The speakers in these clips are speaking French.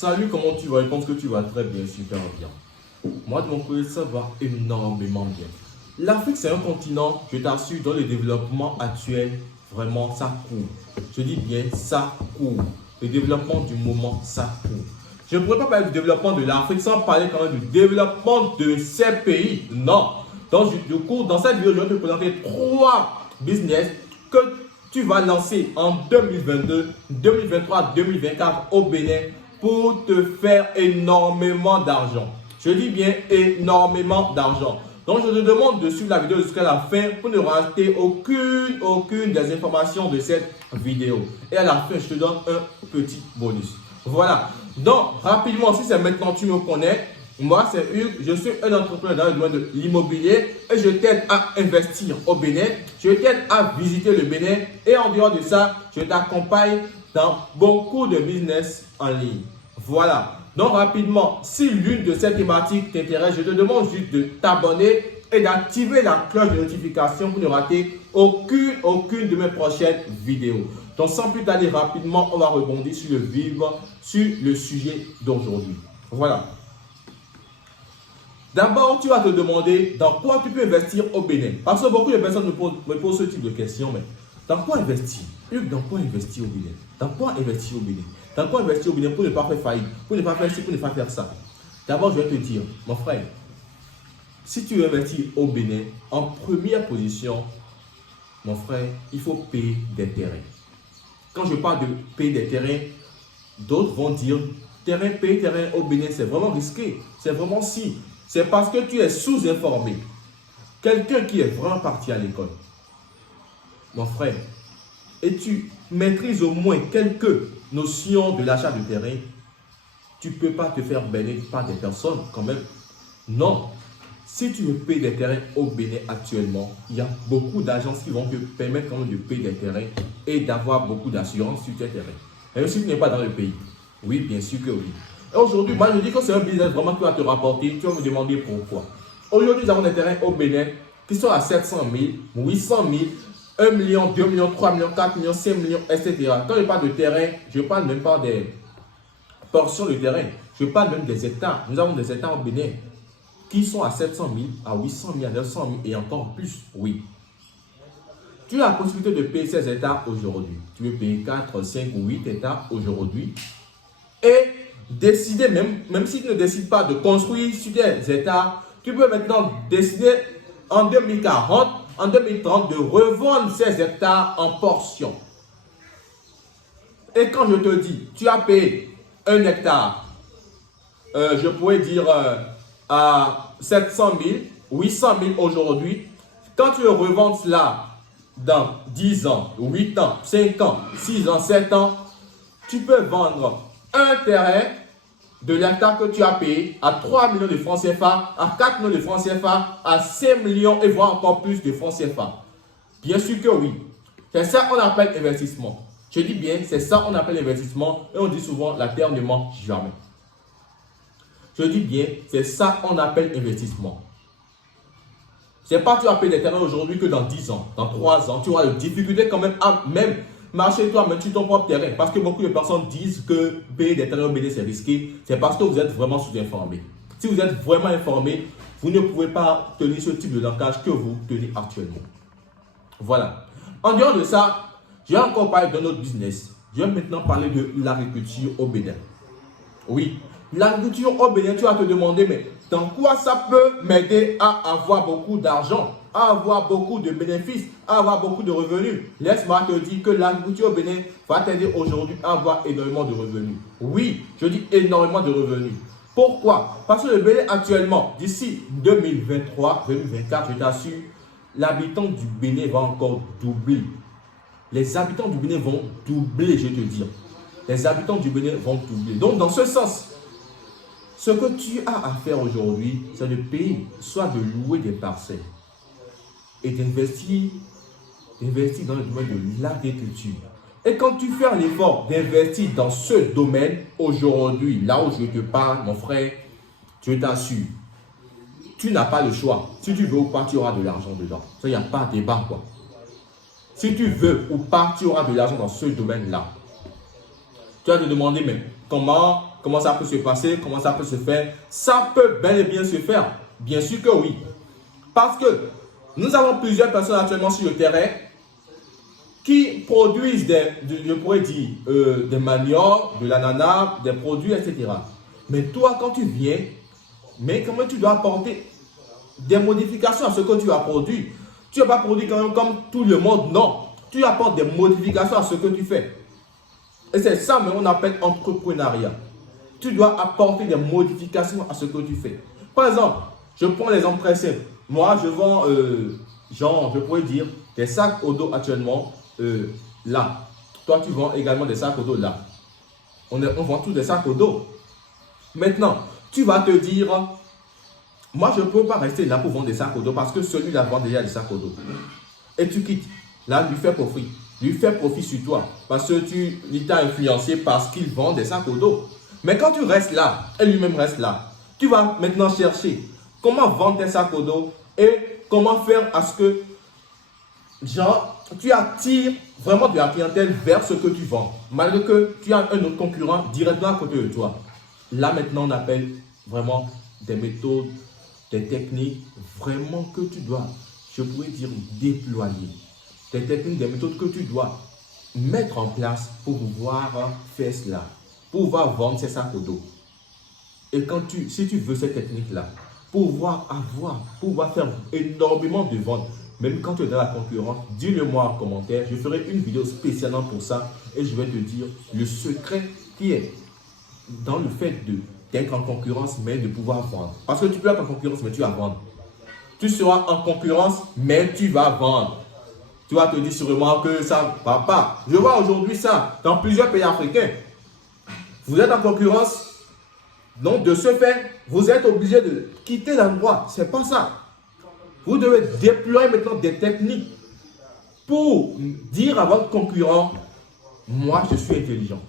Salut, comment tu vas? Je pense que tu vas très bien, super bien. Moi, de mon côté, ça va énormément bien. L'Afrique, c'est un continent, je t'assure, dans le développement actuel, vraiment, ça court. Je dis bien, ça court. Le développement du moment, ça court. Je ne pourrais pas parler du développement de l'Afrique sans parler quand même du développement de ces pays. Non. Donc, du coup, dans cette vidéo, je vais te présenter 3 business que tu vas lancer en 2022, 2023, 2024 au Bénin pour te faire énormément d'argent. Je dis bien énormément d'argent. Donc, je te demande de suivre la vidéo jusqu'à la fin pour ne rater aucune des informations de cette vidéo. Et à la fin, je te donne un petit bonus. Voilà. Donc, rapidement, si c'est maintenant tu me connais, moi c'est Hugues, je suis un entrepreneur dans le domaine de l'immobilier et je t'aide à investir au Bénin, je t'aide à visiter le Bénin et en dehors de ça, je t'accompagne dans beaucoup de business en ligne. Voilà. Donc rapidement, si l'une de ces thématiques t'intéresse, je te demande juste de t'abonner et d'activer la cloche de notification pour ne rater aucune de mes prochaines vidéos. Donc sans plus tarder, rapidement, on va rebondir sur le vivre, sur le sujet d'aujourd'hui. Voilà. D'abord, tu vas te demander dans quoi tu peux investir au Bénin. Parce que beaucoup de personnes me posent ce type de questions. Mais dans quoi investir? Hugues, dans quoi investir au Bénin? Dans quoi investir au Bénin? Dans quoi investir au Bénin pour ne pas faire faillite? Pour ne pas faire ci, pour ne pas faire ça? D'abord, je vais te dire, mon frère, si tu veux investir au Bénin, en première position, mon frère, il faut payer des terrains. Quand je parle de payer des terrains, d'autres vont dire, payer terrain au Bénin, c'est vraiment risqué. C'est vraiment si. C'est parce que tu es sous-informé. Quelqu'un qui est vraiment parti à l'école, mon frère, et tu maîtrises au moins quelques notions de l'achat de terrain, tu ne peux pas te faire bénir par des personnes quand même. Non. Si tu veux payer des terrains au Bénin actuellement, il y a beaucoup d'agences qui vont te permettre quand même de payer des terrains et d'avoir beaucoup d'assurance sur tes terrains. Même si tu n'es pas dans le pays. Oui, bien sûr que oui. Et aujourd'hui, moi je dis que c'est un business vraiment qui va te rapporter. Tu vas me demander pourquoi. Aujourd'hui, nous avons des terrains au Bénin qui sont à 700 000, 800 000, 1 million, 2 millions, 3 millions, 4 millions, 5 millions, etc. Quand je parle de terrain, je ne parle même pas des portions de terrain. Je parle même des hectares. Nous avons des hectares au Bénin qui sont à 700 000, à 800 000, à 900 000 et encore plus. Oui. Tu as la possibilité de payer ces hectares aujourd'hui. Tu veux payer 4, 5 ou 8 hectares aujourd'hui. Et décider, même si tu ne décides pas de construire sur des hectares, tu peux maintenant décider en 2040, en 2030 de revendre ces hectares en portions. Et quand je te dis, tu as payé un hectare, je pourrais dire à 700 000, 800 000 aujourd'hui, quand tu le revends cela dans 10 ans, 8 ans, 5 ans, 6 ans, 7 ans, tu peux vendre un terrain de l'hectare que tu as payé à 3 millions de francs CFA, à 4 millions de francs CFA, à 5 millions et voire encore plus de francs CFA. Bien sûr que oui. C'est ça qu'on appelle investissement. Je dis bien, c'est ça qu'on appelle investissement et on dit souvent la terre ne ment jamais. Je dis bien, c'est ça qu'on appelle investissement. C'est pas que tu vas payer des terrains aujourd'hui que dans 10 ans, dans 3 ans, tu auras des difficultés quand même à même marcher toi-même sur ton propre terrain. Parce que beaucoup de personnes disent que payer des terrains au Bénin c'est risqué. C'est parce que vous êtes vraiment sous-informé. Si vous êtes vraiment informé, vous ne pouvez pas tenir ce type de langage que vous tenez actuellement. Voilà. En dehors de ça, je vais encore parler d'un autre business. Je vais maintenant parler de l'agriculture au Bénin. Oui. L'agriculture au Bénin, tu vas te demander, mais dans quoi ça peut m'aider à avoir beaucoup d'argent, à avoir beaucoup de bénéfices, à avoir beaucoup de revenus? Laisse-moi te dire que l'agriculture au Bénin va t'aider aujourd'hui à avoir énormément de revenus. Oui, je dis énormément de revenus. Pourquoi? Parce que le Bénin actuellement, d'ici 2023, 2024, je t'assure, l'habitant du Bénin va encore doubler. Les habitants du Bénin vont doubler, je te dis. Les habitants du Bénin vont doubler. Donc, dans ce sens, ce que tu as à faire aujourd'hui, c'est de payer, soit de louer des parcelles et d'investir dans le domaine de l'agriculture. Et quand tu fais l'effort d'investir dans ce domaine, aujourd'hui, là où je te parle, mon frère, je t'assure, tu n'as pas le choix. Si tu veux ou pas, tu auras de l'argent dedans. Ça, il n'y a pas de débat, quoi. Si tu veux ou pas, tu auras de l'argent dans ce domaine-là. Tu vas te demander, mais comment comment ça peut se passer, comment ça peut se faire. Ça peut bel et bien se faire. Bien sûr que oui. Parce que nous avons plusieurs personnes actuellement sur le terrain qui produisent je pourrais dire, des maniocs, de l'ananas, des produits, etc. Mais toi, quand tu viens, mais comment tu dois apporter des modifications à ce que tu as produit? Tu n'as pas produit quand même comme tout le monde, non. Tu apportes des modifications à ce que tu fais. Et c'est ça, mais on appelle entrepreneuriat. Tu dois apporter des modifications à ce que tu fais. Par exemple, je prends l'exemple très simple. Moi, je vends, genre, je pourrais dire, des sacs au dos actuellement, là. Toi, tu vends également des sacs au dos là. On vend tous des sacs au dos. Maintenant, tu vas te dire, moi, je ne peux pas rester là pour vendre des sacs au dos parce que celui-là vend déjà des sacs au dos. Et tu quittes. Là, lui fais profit. Lui fais profit sur toi. Parce que il t'a influencé parce qu'il vend des sacs au dos. Mais quand tu restes là, et lui-même reste là, tu vas maintenant chercher comment vendre tes sacs au dos et comment faire à ce que, genre, tu attires vraiment de la clientèle vers ce que tu vends. Malgré que tu as un autre concurrent directement à côté de toi. Là, maintenant, on appelle vraiment des méthodes, des techniques vraiment que tu dois, je pourrais dire, déployer. Des techniques, des méthodes que tu dois mettre en place pour pouvoir faire cela, pour pouvoir vendre ces sacs au dos. Et si tu veux cette technique-là, pour pouvoir faire énormément de ventes, même quand tu es dans la concurrence, dis-le moi en commentaire. Je ferai une vidéo spécialement pour ça et je vais te dire le secret qui est dans le fait d'être en concurrence, mais de pouvoir vendre. Parce que tu peux être en concurrence, mais tu vas vendre. Tu seras en concurrence, mais tu vas vendre. Tu vas te dire sûrement que ça ne va pas. Je vois aujourd'hui ça dans plusieurs pays africains. Vous êtes en concurrence, donc de ce fait, vous êtes obligé de quitter l'endroit. Ce n'est pas ça. Vous devez déployer maintenant des techniques pour dire à votre concurrent, moi je suis intelligent.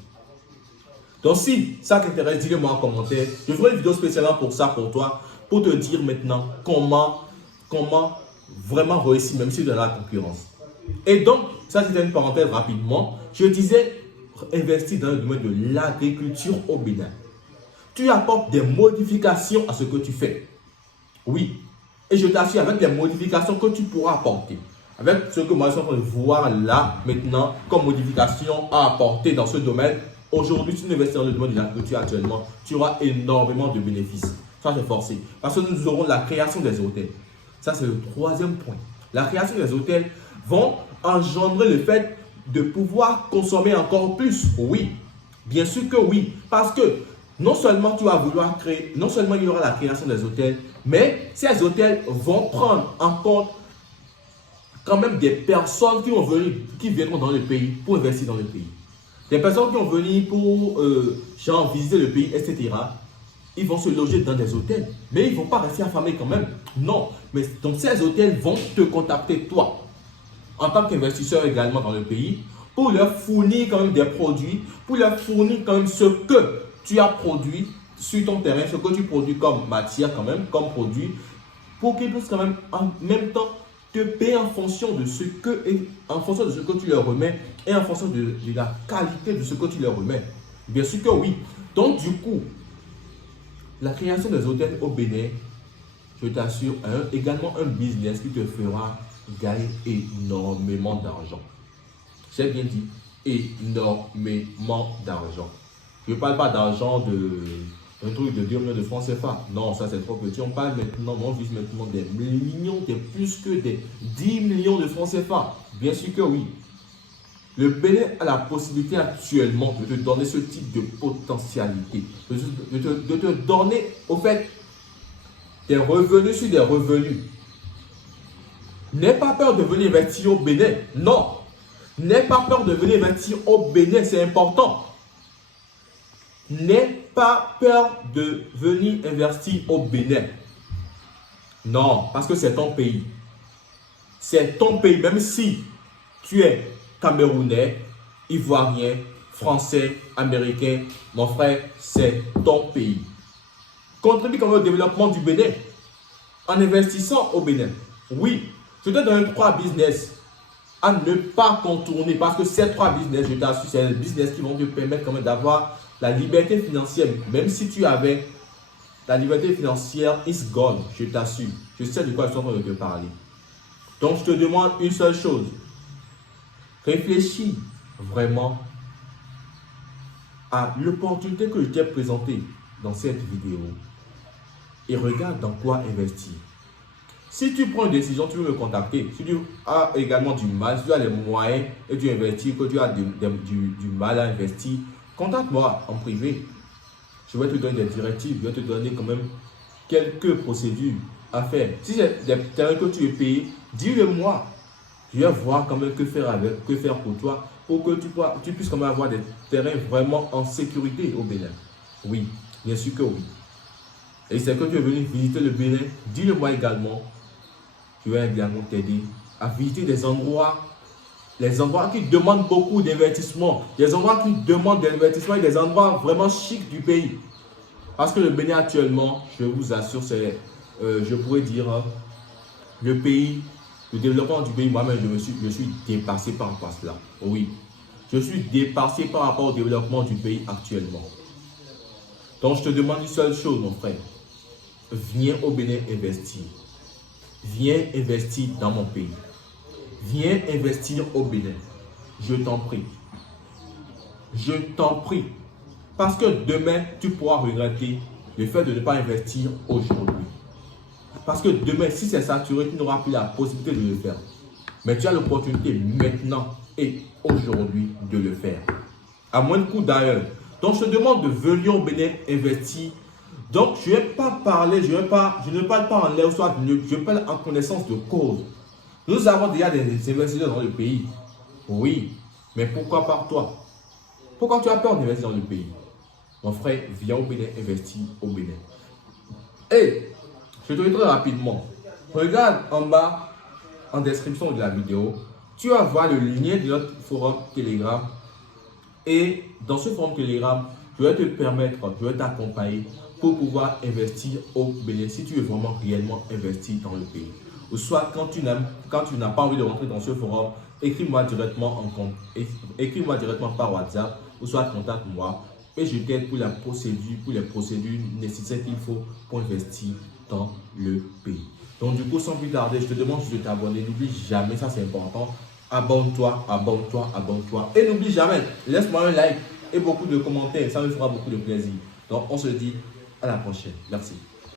Donc si ça t'intéresse, dis-le moi en commentaire. Je ferai une vidéo spécialement pour ça, pour toi, pour te dire maintenant comment vraiment réussir même si tu es dans la concurrence. Et donc, ça c'était une parenthèse rapidement. Je disais, investir dans le domaine de l'agriculture au Bénin. Tu apportes des modifications à ce que tu fais. Oui. Et je t'assure, avec les modifications que tu pourras apporter, avec ce que moi je suis en train de voir là, maintenant, comme modification à apporter dans ce domaine, aujourd'hui, si tu investis dans le domaine de l'agriculture actuellement, tu auras énormément de bénéfices. Ça, c'est forcé. Parce que nous aurons la création des hôtels. Ça, c'est le troisième point. La création des hôtels vont engendrer le fait de pouvoir consommer encore plus. Oui, bien sûr que oui. Parce que non seulement tu vas vouloir créer, non seulement il y aura la création des hôtels, mais ces hôtels vont prendre en compte quand même des personnes qui viendront dans le pays pour investir dans le pays. Des personnes qui vont venir pour genre, visiter le pays, etc. Ils vont se loger dans des hôtels, mais ils ne vont pas rester affamés quand même. Non, mais donc ces hôtels vont te contacter toi, en tant qu'investisseur également dans le pays, pour leur fournir quand même des produits, pour leur fournir quand même ce que tu as produit sur ton terrain, ce que tu produis comme matière quand même, comme produit, pour qu'ils puissent quand même en même temps te payer en fonction de ce que tu leur remets et en fonction de la qualité de ce que tu leur remets. Bien sûr que oui. Donc du coup, la création des hôtels au Bénin, je t'assure, également un business qui te fera gagner énormément d'argent. J'ai bien dit énormément d'argent. Je ne parle pas d'argent un truc de 2 millions de francs CFA. Non, ça c'est trop petit. On parle maintenant, on vise maintenant des millions, des plus que des 10 millions de francs CFA. Bien sûr que oui. Le Bénin a la possibilité actuellement de te donner ce type de potentialité. De te donner, au fait, des revenus sur des revenus. N'aie pas peur de venir investir au Bénin. Non. N'aie pas peur de venir investir au Bénin, c'est important. N'aie pas peur de venir investir au Bénin. Non, parce que c'est ton pays. C'est ton pays, même si tu es Camerounais, Ivoirien, Français, Américain, mon frère, c'est ton pays. Contribue quand même au développement du Bénin en investissant au Bénin. Oui, je te donne 3 business à ne pas contourner parce que ces 3 business, je t'assure, c'est les business qui vont te permettre quand même d'avoir La liberté financière, même si tu avais la liberté financière, is gone, je t'assure. Je sais de quoi je suis en train de te parler. Donc, je te demande une seule chose. Réfléchis vraiment à l'opportunité que je t'ai présentée dans cette vidéo et regarde dans quoi investir. Si tu prends une décision, tu veux me contacter. Si tu as également du mal, si tu as les moyens et tu investis, que tu as du mal à investir, contacte-moi en privé. Je vais te donner des directives, je vais te donner quand même quelques procédures à faire. Si c'est des terrains que tu veux payer, dis-le-moi. Je vais voir quand même que faire pour toi, pour que tu puisses quand même avoir des terrains vraiment en sécurité au Bénin. Oui, bien sûr que oui. Et c'est que tu es venu visiter le Bénin, dis-le-moi également. Je vais également t'aider à visiter des endroits, les endroits qui demandent beaucoup d'investissement, des endroits qui demandent de l'investissement et des endroits vraiment chics du pays. Parce que le Bénin actuellement, je vous assure, c'est, je pourrais dire, le pays, le développement du pays, moi-même, je suis dépassé par rapport à cela. Oui, je suis dépassé par rapport au développement du pays actuellement. Donc, je te demande une seule chose, mon frère. Viens au Bénin investir. Viens investir dans mon pays. Viens investir au Bénin. Je t'en prie. Je t'en prie. Parce que demain, tu pourras regretter le fait de ne pas investir aujourd'hui. Parce que demain, si c'est saturé, tu n'auras plus la possibilité de le faire. Mais tu as l'opportunité maintenant et aujourd'hui de le faire. À moins de coût d'ailleurs. Donc, je te demande de venir au Bénin investir. Donc, je ne vais pas parler, je ne parle pas en l'air, soit je parle en connaissance de cause. Nous avons déjà des investisseurs dans le pays. Oui, mais pourquoi pas toi? Pourquoi tu as peur d'investir dans le pays? Mon frère, viens au Bénin, investis au Bénin. Et, je te dis très rapidement, regarde en bas, en description de la vidéo, tu vas voir le lien de notre forum Telegram. Et dans ce forum Telegram, je vais te permettre, je vais t'accompagner pour pouvoir investir au Bénin si tu veux vraiment réellement investir dans le pays. Ou soit quand tu n'as pas envie de rentrer dans ce forum, écris-moi directement écris-moi directement par WhatsApp ou soit contacte-moi et je t'aide pour les procédures nécessaires qu'il faut pour investir dans le pays. Donc du coup, sans plus tarder, je te demande de t'abonner. N'oublie jamais, ça c'est important. Abonne-toi, abonne-toi, abonne-toi. Et n'oublie jamais, laisse-moi un like et beaucoup de commentaires. Ça me fera beaucoup de plaisir. Donc on se dit à la prochaine. Merci.